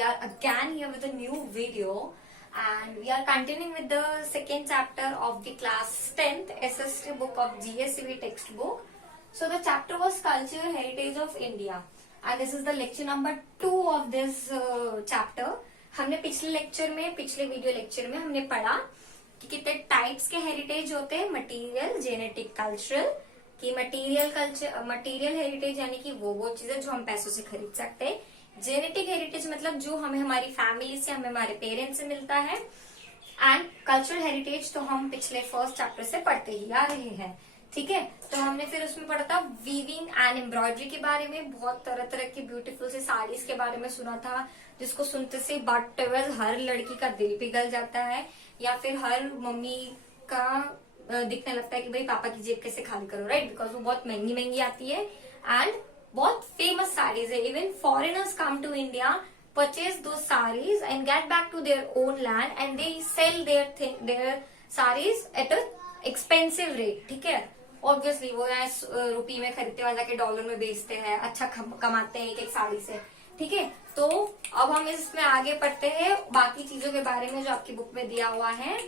we are again here with a new video, and we are continuing with the second chapter of the class 10th SST book of GSCV textbook. So the chapter was Cultural Heritage of India, and this is the lecture number 2 of this chapter. हमने पिछले video lecture में हमने पढ़ा कि कितने types के heritage होते हैं, मटेरियल, जेनेटिक, कल्चरल। कि मटेरियल हेरिटेज यानी कि वो चीजें जो हम पैसों से खरीद सकते हैं। जेनेटिक हेरिटेज मतलब जो हमें हमारी फैमिली से, हमें हमारे पेरेंट्स से मिलता है। एंड कल्चरल हेरिटेज तो हम पिछले फर्स्ट चैप्टर से पढ़ते ही आ रहे हैं, ठीक है। तो हमने फिर उसमें पढ़ा था वीविंग एंड एम्ब्रॉयडरी के बारे में, बहुत तरह तरह की ब्यूटीफुल से साड़ीज के बारे में सुना था, जिसको सुनते से बट हर लड़की का दिल पिघल जाता है, या फिर हर मम्मी का दिखने लगता है कि भाई पापा की जेब कैसे खाली करो, राइट, बिकॉज वो बहुत महंगी महंगी आती है एंड बहुत फेमस साड़ीज है। Even foreigners come to India, purchase दो saris and get back to their own land and they sell their saris at a expensive rate, ठीक है। ऑब्वियसली वो यहाँ रुपये में खरीदते हैं, जाके डॉलर में बेचते हैं, अच्छा कमाते हैं एक एक साड़ी से, ठीक है। तो अब हम इसमें आगे पढ़ते हैं बाकी चीजों के बारे में जो आपकी बुक में दिया हुआ है।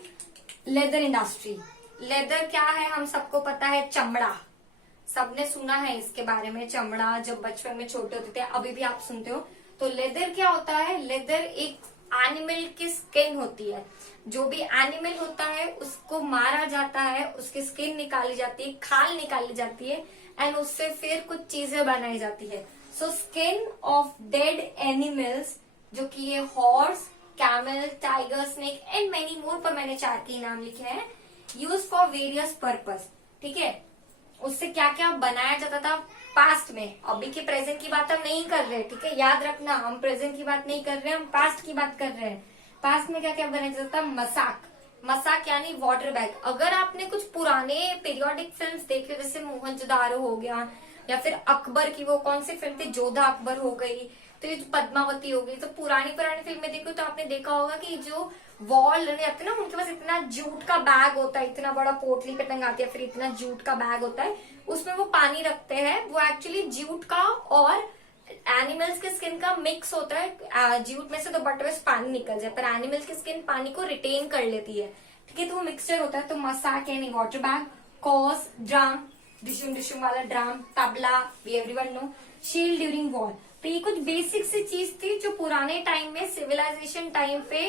लेदर इंडस्ट्री, लेदर क्या है हम सबको पता है, चमड़ा, सबने सुना है इसके बारे में। चमड़ा जब बचपन में छोटे होते थे, अभी भी आप सुनते हो। तो लेदर क्या होता है? लेदर एक एनिमल की स्किन होती है। जो भी एनिमल होता है उसको मारा जाता है, उसकी स्किन निकाली जाती है, खाल निकाली जाती है एंड उससे फिर कुछ चीजें बनाई जाती है। So skin of dead animals, जो कि ये horse, camel, tiger, snake and many more, पर मैंने 4 के नाम लिखे हैं, यूज फॉर वेरियस पर्पस, ठीक है। उससे क्या क्या बनाया जाता था पास्ट में, अभी के प्रेजेंट की बात हम नहीं कर रहे, ठीक है, याद रखना, हम प्रेजेंट की बात नहीं कर रहे, हम पास्ट की बात कर रहे हैं। पास्ट में क्या क्या बनाया जाता था? मसाक, मसाक यानी वाटर बैग। अगर आपने कुछ पुराने पीरियोडिक फिल्म्स देखे, जैसे मोहनजोदारो हो गया, या फिर अकबर की वो कौन सी फिल्म थी, जोधा अकबर हो गई, तो ये पद्मावती हो गई, तो पुरानी फिल्में देखो तो आपने देखा होगा कि जो वॉल रहते ना, उनके पास इतना जूट का बैग होता है, इतना बड़ा पोटली पे टंगाती है, फिर इतना जूट का बैग होता है, उसमें वो पानी रखते हैं। वो एक्चुअली जूट का और एनिमल्स के स्किन का मिक्स होता है। जूट में से तो बटवेस पानी निकल जाए, पर एनिमल्स की स्किन पानी को रिटेन कर लेती है, ठीक है। तो वो मिक्सचर होता है। तो मसाक यानी वाटर बैग, कॉस, ड्रम, डिशुम डिशुम वाला drum, tabla, we everyone know, shield during war. तो ये कुछ बेसिक सी चीज थी जो पुराने टाइम में, सिविलाइजेशन टाइम पे,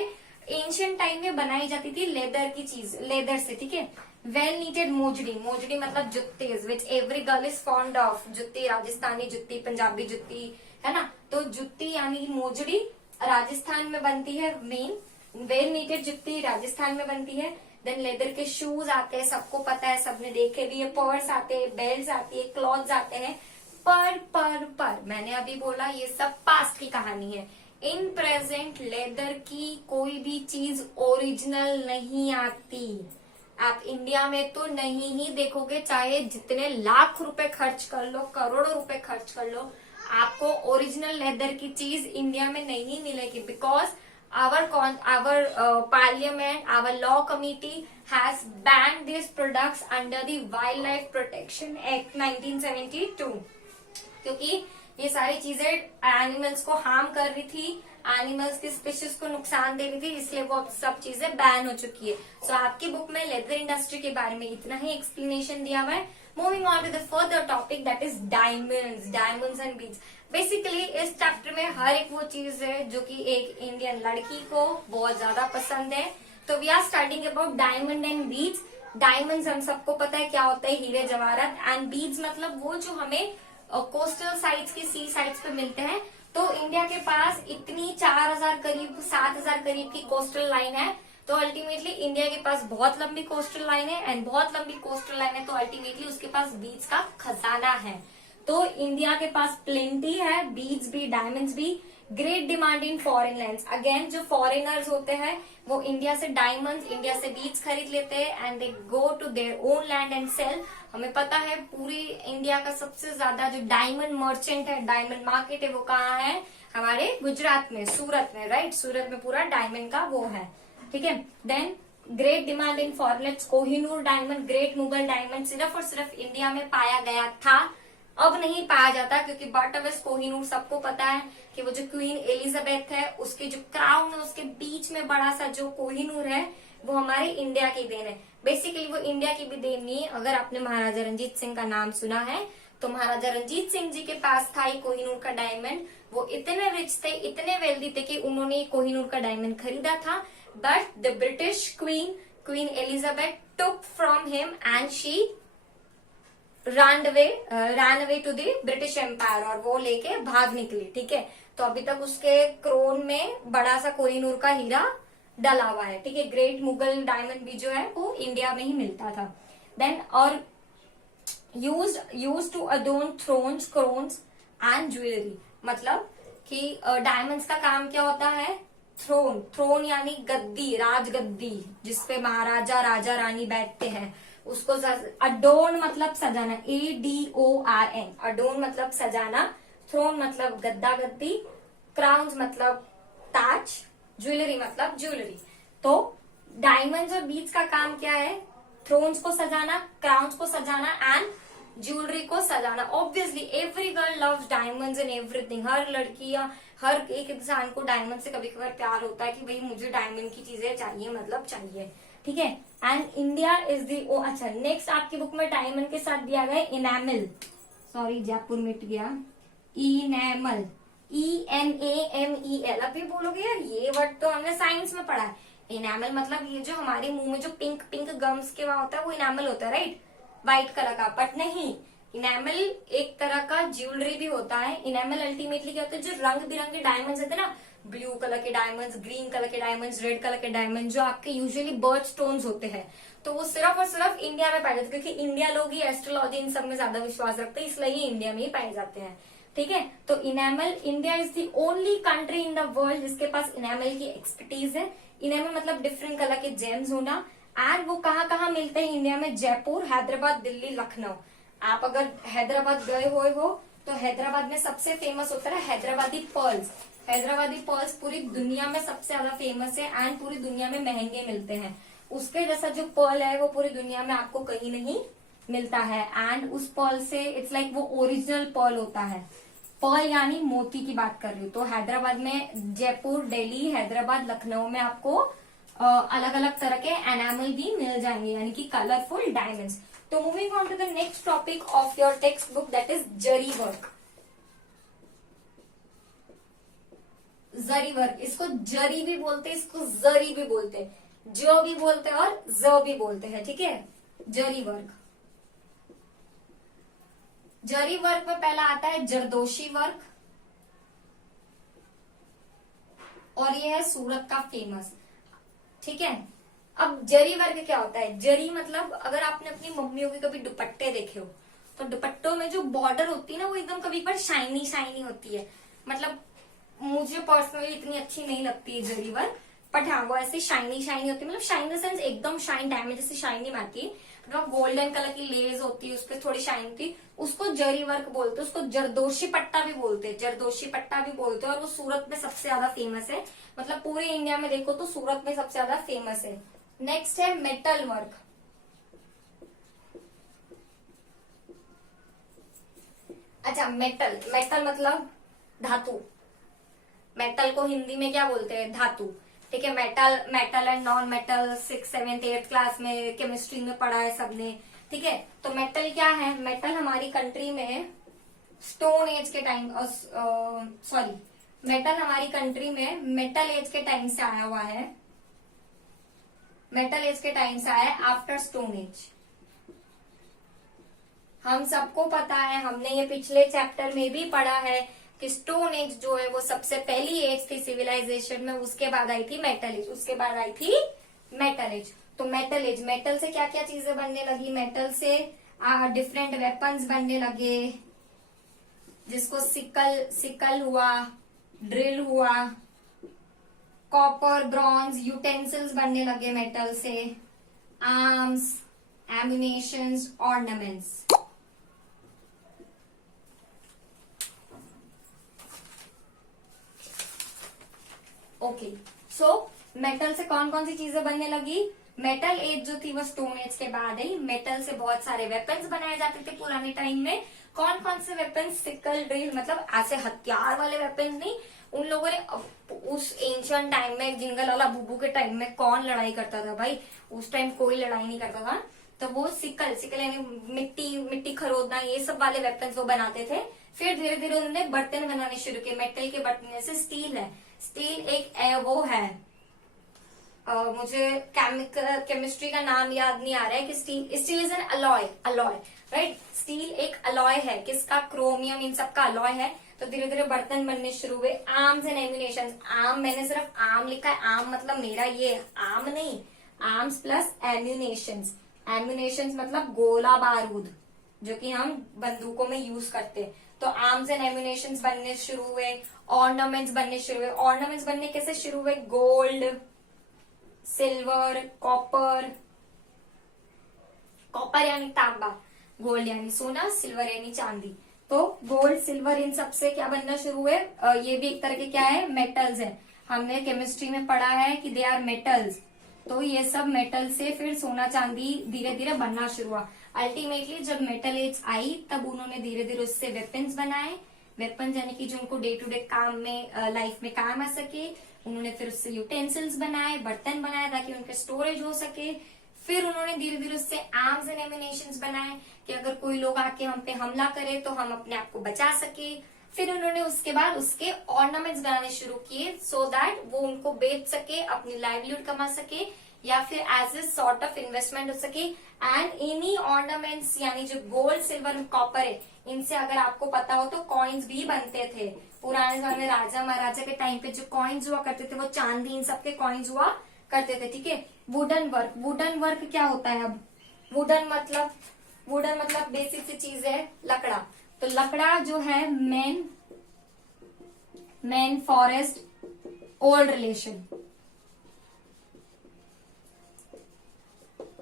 एंशियंट टाइम में बनाई जाती थी, लेदर की चीज, लेदर से, ठीक है। वेल नीटेड मोजड़ी, मोजड़ी मतलब जुत्ते, which every girl is fond of. जुत्ती, राजस्थानी जुत्ती, पंजाबी जुत्ती, है ना। तो जुत्ती यानी मोजड़ी राजस्थान में बनती है मेन। वेल नीटेड जुत्ती राजस्थान में बनती है। देन लेदर के शूज आते हैं, सबको पता है, सबने देखे भी है। पर्स आते हैं, बेल्ट आती है, क्लॉथ्स आते हैं। पर मैंने अभी बोला ये सब पास्ट की कहानी है। इन प्रेजेंट लेदर की कोई भी चीज ओरिजिनल नहीं आती। आप इंडिया में तो नहीं ही देखोगे, चाहे जितने लाख रुपए खर्च कर लो, करोड़ों रुपए खर्च कर लो, आपको ओरिजिनल लेदर की चीज इंडिया में नहीं मिलेगी। Because our parliament, our law committee has banned these products under the Wildlife Protection Act 1972, क्योंकि ये सारी चीजें एनिमल्स को हार्म कर रही थी, एनिमल्स की स्पीशीज को नुकसान दे रही थी, इसलिए वो सब चीजें बैन हो चुकी है। सो आपकी बुक में लेदर इंडस्ट्री के बारे में इतना ही एक्सप्लेनेशन दिया हुआ है। Moving on to the further topic, that is diamonds and beads. Basically इस चैप्टर में हर एक वो चीज है जो कि एक इंडियन लड़की को बहुत ज्यादा पसंद है। तो we are starting about diamond and beads. Diamonds हम सबको पता है क्या होता है, हीरे जवाहरात, एंड बीड्स मतलब वो जो हमें कोस्टल साइड्स की, सी साइड्स पे मिलते हैं। तो इंडिया के पास इतनी 4000 करीब 7000 करीब की कोस्टल लाइन है। तो अल्टीमेटली इंडिया के पास बहुत लंबी कोस्टल लाइन है, एंड बहुत लंबी कोस्टल लाइन है तो अल्टीमेटली उसके पास बीड्स का खजाना है। तो इंडिया के पास प्लेंटी है, बीड्स भी, डायमंड्स भी। Great demand in foreign lands, again जो फॉरेनर्स होते हैं वो इंडिया से डायमंड्स, इंडिया से बीड्स खरीद लेते हैं and they go to their own land and sell. हमें पता है पूरी इंडिया का सबसे ज्यादा जो डायमंड मर्चेंट है, डायमंड मार्केट है, वो कहाँ है? हमारे गुजरात में, सूरत में, राइट। सूरत में पूरा डायमंड का वो है, ठीक है। Then great demand in foreign lands, Kohinoor diamond, great Mughal diamond सिर्फ और सिर्फ इंडिया में पाया गया था अब नहीं पाया जाता, क्योंकि बटरवर्थ कोहिनूर सबको पता है कि वो जो क्वीन एलिजाबेथ है उसके जो क्राउन है उसके बीच में बड़ा सा जो कोहिनूर है वो हमारे इंडिया की देन है। बेसिकली वो इंडिया की भी देन नहीं है। अगर आपने महाराजा रंजीत सिंह का नाम सुना है तो महाराजा रंजीत सिंह जी के पास था ये कोहिनूर का डायमंड। वो इतने रिच थे, इतने वेल्दी थे कि उन्होंने ये कोहिनूर का डायमंड खरीदा था, but the British queen Elizabeth took from him and she run away to the British empire, और वो लेके भाग निकली। ठीक है, तो अभी तक उसके क्रोन में बड़ा सा कोहिनूर का हीरा डला हुआ है। ठीक है, ग्रेट मुगल डायमंड भी जो है वो इंडिया में ही मिलता था। देन और use to adorn thrones, crowns and jewellery, मतलब कि डायमंड्स का काम क्या होता है? थ्रोन यानी गद्दी, राजगद्दी जिसपे महाराजा राजा रानी बैठते हैं, उसको अडोर्न मतलब सजाना, ADORN, अडोर्न मतलब सजाना, थ्रोन मतलब गद्दा गद्दी, क्राउन्स मतलब ताज, ज्वेलरी मतलब ज्वेलरी। तो डायमंड्स और बीड्स का काम क्या है? थ्रोन्स को सजाना, क्राउन्स को सजाना एंड ज्वेलरी को सजाना। Obviously every girl loves diamonds and everything. हर लड़की या हर एक इंसान को डायमंड से कभी कभार प्यार होता है कि भाई मुझे डायमंड की चीजें चाहिए, मतलब चाहिए। ठीक है, एंड इंडिया इज दी अच्छा, नेक्स्ट आपकी बुक में डायमंड के साथ दिया गया इनेमल, सॉरी जयपुर मिट गया, इनेमल, ENAMEL। अब ये बोलोगे यार ये वर्ड तो हमने साइंस में पढ़ा है। इनेमल मतलब ये जो हमारे मुंह में जो पिंक पिंक गम्स के वहां होता है वो इनेमल होता है, राइट, व्हाइट कलर का। बट नहीं, इनेमल एक तरह का ज्वेलरी भी होता है। इनेमल अल्टीमेटली क्या होता है? जो रंग बिरंगे डायमंड्स होते हैं ना, ब्लू कलर के डायमंड्स, ग्रीन कलर के डायमंड्स, रेड कलर के डायमंड, जो आपके यूजुअली बर्थ स्टोन्स होते हैं, तो वो सिर्फ और सिर्फ इंडिया में पाए जाते हैं, क्योंकि इंडिया लोग ही एस्ट्रोलॉजी इन सब में ज्यादा विश्वास रखते हैं, इसलिए ये इंडिया में ही पाए जाते हैं। ठीक है, तो enamel, India is the only country in the world जिसके पास इनेमल की एक्सपर्टीज है। इनेमल मतलब डिफरेंट कलर के जेम्स होना। एंड वो कहाँ मिलते हैं इंडिया में? जयपुर, हैदराबाद, दिल्ली, लखनऊ। आप अगर हैदराबाद गए हुए हो तो हैदराबाद में सबसे फेमस होता है हैदराबादी पर्ल्स। हैदराबादी पर्ल्स पूरी दुनिया में सबसे ज्यादा फेमस है एंड पूरी दुनिया में महंगे मिलते हैं। उसके जैसा जो पर्ल है वो पूरी दुनिया में आपको कहीं नहीं मिलता है। एंड उस पर्ल से इट्स लाइक वो ओरिजिनल पर्ल होता है। पर्ल यानी मोती की बात कर रही हूँ। तो हैदराबाद में, जयपुर, दिल्ली, हैदराबाद, लखनऊ में आपको अलग अलग तरह के एनामल भी मिल जाएंगे, यानी कि कलरफुल डायमंड्स। तो moving on to the next topic of your text book, that is zari work. Zari work, इसको जरी भी बोलते हैं, इसको जरी भी बोलते हैं, जो भी बोलते हैं और ज भी बोलते हैं। ठीक है, जरी वर्क। जरी वर्क में पहला आता है जरदोशी वर्क, और ये है सूरत का फेमस। ठीक है, अब जरी वर्क क्या होता है? जरी मतलब अगर आपने अपनी मम्मियों के कभी दुपट्टे देखे हो तो दुपट्टों में जो बॉर्डर होती है ना वो एकदम कभी कभार शाइनी शाइनी होती है। मतलब मुझे पर्सनली इतनी अच्छी नहीं लगती है जरी वर्क, बट हाँ वो ऐसे शाइनी शाइनी होती है। मतलब शाइन सेंस एकदम शाइन, डायमंड जैसे शाइनी में आती है, मतलब गोल्डन कलर की लेस होती है, उस पर थोड़ी शाइन होती है, उसको जरी वर्क बोलते हैं। उसको जरदोशी पट्टा भी बोलते हैं, जरदोशी पट्टा भी बोलते हैं। और वो सूरत में सबसे ज्यादा फेमस है। मतलब पूरे इंडिया में देखो तो सूरत में सबसे ज्यादा फेमस है। नेक्स्ट है मेटल वर्क। अच्छा, मेटल, मेटल मतलब धातु। मेटल को हिंदी में क्या बोलते हैं? धातु। ठीक है, metal, metal and non metal 6th 7th 8th class में केमिस्ट्री में पढ़ा है सबने। ठीक है, तो मेटल क्या है? मेटल हमारी कंट्री में स्टोन एज के टाइम, सॉरी, मेटल हमारी कंट्री में मेटल एज के टाइम से आया हुआ है। मेटल एज के टाइम से आया है आफ्टर स्टोन एज। हम सबको पता है, हमने ये पिछले चैप्टर में भी पढ़ा है कि स्टोन एज जो है वो सबसे पहली एज थी सिविलाइजेशन में, उसके बाद आई थी मेटल एज, उसके बाद आई थी मेटल एज। तो मेटल एज, मेटल से क्या क्या चीजें बनने लगी? मेटल से डिफरेंट वेपन्स बनने लगे, जिसको सिकल हुआ, ड्रिल हुआ, कॉपर, ब्रॉन्ज, यूटेंसिल्स बनने लगे मेटल से, arms, ammunitions, ornaments. Okay, so metal से कौन कौन सी चीजें बनने लगी? मेटल एज जो थी वो स्टोन एज के बाद आई। मेटल से बहुत सारे वेपन्स बनाए जाते थे पुराने टाइम में। कौन कौन से वेपन्स? सिकल, ड्रिल, मतलब ऐसे हथियार वाले वेपन्स नहीं। उन लोगों ने उस एंशियंट टाइम में, जिंगल वाला बुबू के टाइम में कौन लड़ाई करता था भाई? उस टाइम कोई लड़ाई नहीं करता था। तो वो सिकल यानी मिट्टी खरोदना, ये सब वाले वेपन्स वो बनाते थे। फिर धीरे धीरे उन्होंने बर्तन बनाने शुरू किए। मेटल के बर्तन, जैसे स्टील है। स्टील एक वो है, मुझे केमिस्ट्री का नाम याद नहीं आ रहा है कि steel is an alloy, right. Steel एक अलॉय है, किसका? क्रोमियम, इन सब का अलॉय है। तो धीरे धीरे बर्तन बनने शुरू हुए। Arms and ammunition. आर्म, मैंने सिर्फ आर्म लिखा है। आर्म मतलब मेरा ये आर्म नहीं, आर्म्स प्लस एम्यूनेशन। एम्यूनेशन मतलब गोला बारूद, जो कि हम बंदूकों में यूज करते हैं। तो आर्म्स एंड एम्यूनेशन बनने शुरू हुए। ऑर्नामेंट्स बनने शुरू हुए। ऑर्नामेंट्स बनने कैसे शुरू हुए? गोल्ड, सिल्वर, कॉपर यानी तांबा, गोल्ड यानी सोना, सिल्वर यानी चांदी। तो गोल्ड, सिल्वर, इन सबसे क्या बनना शुरू हुए? ये भी एक तरह के क्या है? मेटल्स है। हमने केमिस्ट्री में पढ़ा है कि दे आर मेटल्स। तो ये सब मेटल से फिर सोना चांदी धीरे धीरे बनना शुरू हुआ। अल्टीमेटली जब मेटल एज आई तब उन्होंने धीरे धीरे उससे वेपन्स बनाए। वेपन्स यानी कि जो उनको डे टू डे काम में, लाइफ में काम आ सके। उन्होंने फिर उससे यूटेंसिल्स बनाए, बर्तन बनाए ताकि उनके स्टोरेज हो सके। फिर उन्होंने धीरे धीरे उससे आर्म्स एंड एम्यूनेशन बनाए कि अगर कोई लोग आके हम पे हमला करे तो हम अपने आप को बचा सके। फिर उन्होंने उसके बाद उसके ऑर्नामेंट्स बनाने शुरू किए, सो दैट वो उनको बेच सके, अपनी लाइवलीहुड कमा सके, या फिर as a sort of investment हो सके। एंड इन्हीं ऑर्नामेंट्स यानी जो गोल्ड, सिल्वर और कॉपर है, इनसे अगर आपको पता हो तो कॉइन्स भी बनते थे। पुराने समय में राजा महाराजा के टाइम पे जो कॉइन्स हुआ करते थे वो चांदी, इन सबके कॉइन्स हुआ करते थे, ठीक है। वुडन वर्क क्या होता है? अब वुडन मतलब बेसिक सी चीज है, लकड़ा। तो लकड़ा जो है man forest old relation.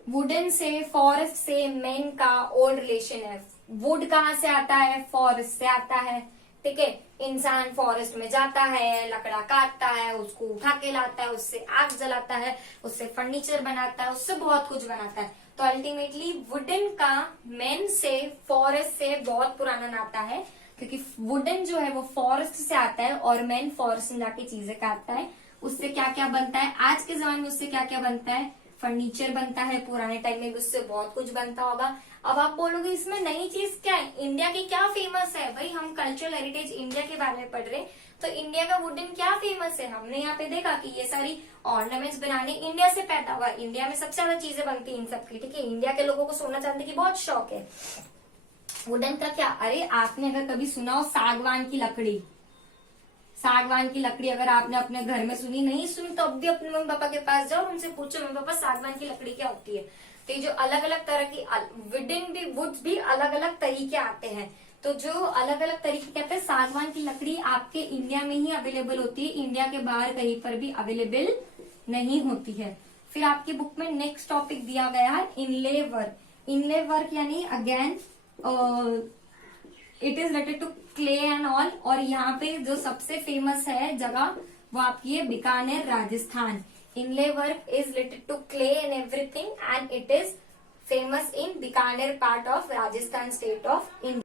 Wooden से, फॉरेस्ट से, मैन का ओल्ड रिलेशन है। वुड कहाँ से आता है? फॉरेस्ट से आता है, ठीक है। इंसान फॉरेस्ट में जाता है, लकड़ा काटता है, उसको उठा के लाता है, उससे आग जलाता है, उससे फर्नीचर बनाता है, उससे बहुत कुछ बनाता है। तो अल्टीमेटली वुडन का मैन से, फॉरेस्ट से बहुत पुराना नाता है, क्योंकि वुडन जो है वो फॉरेस्ट से आता है और मैन फॉरेस्ट में जाके चीजें काटता है। उससे क्या क्या बनता है? आज के जमाने में उससे क्या क्या बनता है? फर्नीचर बनता है। पुराने टाइम में भी उससे बहुत कुछ बनता होगा। अब आप बोलोगे इसमें नई चीज क्या है? इंडिया की क्या फेमस है? भाई हम कल्चरल हेरिटेज इंडिया के बारे में पढ़ रहे, तो इंडिया का वुडन क्या फेमस है? हमने यहाँ पे देखा कि ये सारी ऑर्नामेंट्स बनाने इंडिया से पैदा हुआ। इंडिया में सबसे ज्यादा चीजें बनती है इन सब की, ठीक है। इंडिया के लोगों को सोना चांदी की बहुत शौक है। वुडन का क्या? अरे आपने अगर कभी सुना हो सागवान की लकड़ी, सागवान की लकड़ी अगर आपने अपने घर में सुनी, नहीं सुनी तो अब भी अपने मम्मी पापा के पास जाओ, उनसे पूछो मम्मी पापा सागवान की लकड़ी क्या होती है। तो ये जो अलग अलग तरह की वुड्स भी अलग अलग तरीके आते हैं। तो जो अलग अलग तरीके कहते हैं, सागवान की लकड़ी आपके इंडिया में ही अवेलेबल होती है, इंडिया के बाहर कहीं पर भी अवेलेबल नहीं होती है। फिर आपकी बुक में नेक्स्ट टॉपिक दिया गया है इनले वर्क। इनले वर्क यानी again it is related to clay and all. और यहाँ पे जो सबसे फेमस है जगह वो आपकी है Bikaner, Rajasthan. Inlay work is related to clay and everything and it is famous in Bikaner part of Rajasthan state of India.